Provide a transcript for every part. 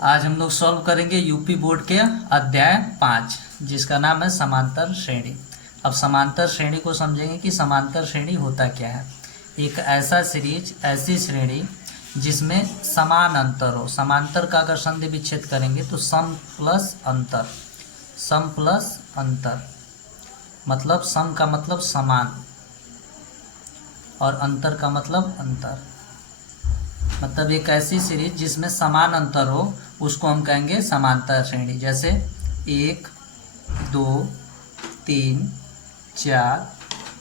आज हम लोग सॉल्व करेंगे यूपी बोर्ड के अध्याय 5 जिसका नाम है समांतर श्रेणी। अब समांतर श्रेणी को समझेंगे कि समांतर श्रेणी होता क्या है। एक ऐसा सीरीज, ऐसी श्रेणी जिसमें समान अंतर हो। समांतर का अगर संधि विच्छेद करेंगे तो सम प्लस अंतर, सम प्लस अंतर मतलब सम का मतलब समान और अंतर का मतलब अंतर। मतलब एक ऐसी सीरीज जिसमें समान अंतर हो उसको हम कहेंगे समांतर श्रेणी। जैसे 1, 2, 3, 4,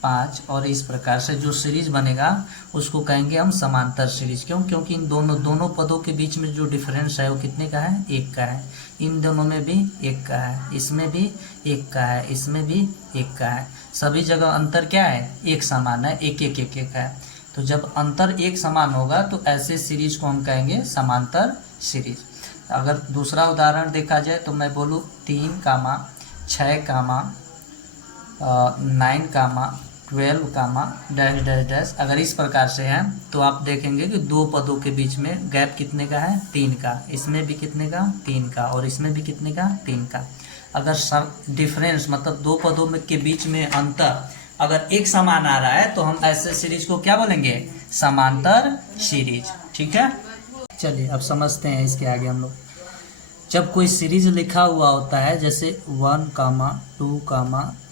5 और इस प्रकार से जो सीरीज बनेगा उसको कहेंगे हम समांतर सीरीज। क्यों? क्योंकि इन दोनों पदों के बीच में जो डिफरेंस है वो कितने का है? 1 का है। इन दोनों में भी 1 का है, इसमें भी 1 का है, इसमें भी 1 का है। सभी जगह अंतर क्या है? एक समान है, एक एक एक एक है। तो जब अंतर एक समान होगा तो ऐसे सीरीज को हम कहेंगे समांतर सीरीज। अगर दूसरा उदाहरण देखा जाए तो मैं बोलूँ 3, 6, 9, 12, डैश डैश डैश। अगर इस प्रकार से है तो आप देखेंगे कि दो पदों के बीच में गैप कितने का है? 3 का। इसमें भी कितने का? 3 का। और इसमें भी कितने का? 3 का। अगर डिफरेंस मतलब दो पदों में के बीच में अंतर अगर एक समान आ रहा है तो हम ऐसे सीरीज को क्या बोलेंगे? समांतर सीरीज। ठीक है, चलिए अब समझते हैं इसके आगे हम लोग। जब कोई सीरीज लिखा हुआ होता है जैसे 1, 2,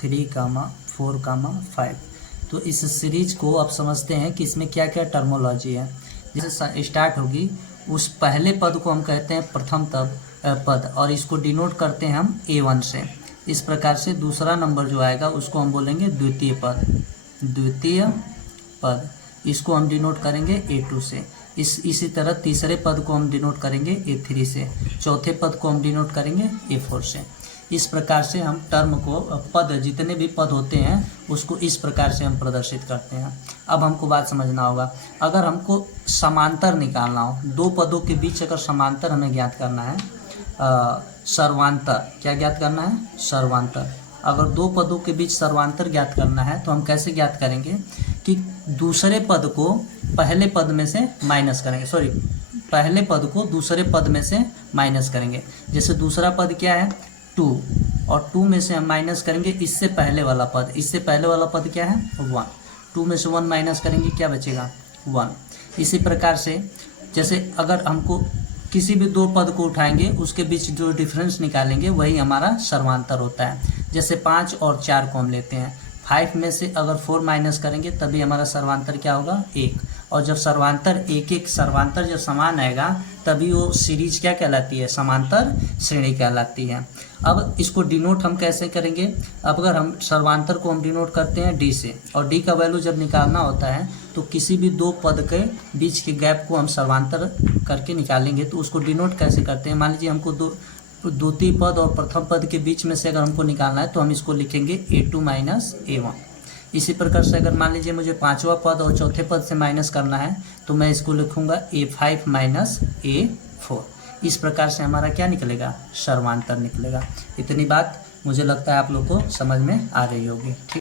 3, 4, 5 तो इस सीरीज को आप समझते हैं कि इसमें क्या क्या टर्मोलॉजी है। जैसे स्टार्ट होगी उस पहले पद को हम कहते हैं प्रथम पद और इसको डिनोट करते हैं हम A1 से। इस प्रकार से दूसरा नंबर जो आएगा उसको हम बोलेंगे द्वितीय पद, द्वितीय पद। इसको हम डिनोट करेंगे A2 से। इसी तरह तीसरे पद को हम डिनोट करेंगे A3 से। चौथे पद को हम डिनोट करेंगे A4 से। इस प्रकार से हम टर्म को पद, जितने भी पद होते हैं उसको इस प्रकार से हम प्रदर्शित करते हैं। अब हमको बात समझना होगा, अगर हमको समांतर निकालना हो, दो पदों के बीच अगर समांतर हमें ज्ञात करना है, सर्वांतर, क्या ज्ञात करना है? सर्वांतर। अगर दो पदों के बीच सर्वांतर ज्ञात करना है तो हम कैसे ज्ञात करेंगे कि दूसरे पद को पहले पद में से माइनस करेंगे, पहले पद को दूसरे पद में से माइनस करेंगे। जैसे दूसरा पद क्या है? 2 और 2 में से हम माइनस करेंगे इससे पहले वाला पद। इससे पहले वाला पद क्या है? 1। 2 में से 1 माइनस करेंगे, क्या बचेगा? 1। इसी प्रकार से जैसे अगर हमको किसी भी दो पद को उठाएंगे उसके बीच जो डिफरेंस निकालेंगे वही हमारा सर्वांतर होता है। जैसे 5 और 4 को हम लेते हैं, 5 में से अगर 4 माइनस करेंगे तभी हमारा सर्वांतर क्या होगा? 1। और जब सर्वांतर एक सर्वांतर जब समान आएगा तभी वो सीरीज क्या कहलाती है? समांतर श्रेणी कहलाती है। अब इसको डिनोट हम कैसे करेंगे? अब अगर हम सर्वांतर को हम डिनोट करते हैं D से, और D का वैल्यू जब निकालना होता है तो किसी भी दो पद के बीच के गैप को हम सर्वांतर करके निकालेंगे। तो उसको डिनोट कैसे करते हैं? मान लीजिए हमको द्वितीय पद और प्रथम पद के बीच में से अगर हमको निकालना है तो हम इसको लिखेंगे A2 माइनस A1। इसी प्रकार से अगर मान लीजिए मुझे पांचवा पद और चौथे पद से माइनस करना है तो मैं इसको लिखूंगा A5 माइनस A4। इस प्रकार से हमारा क्या निकलेगा? सर्वांतर निकलेगा। इतनी बात मुझे लगता है आप लोग को समझ में आ रही होगी। ठीक।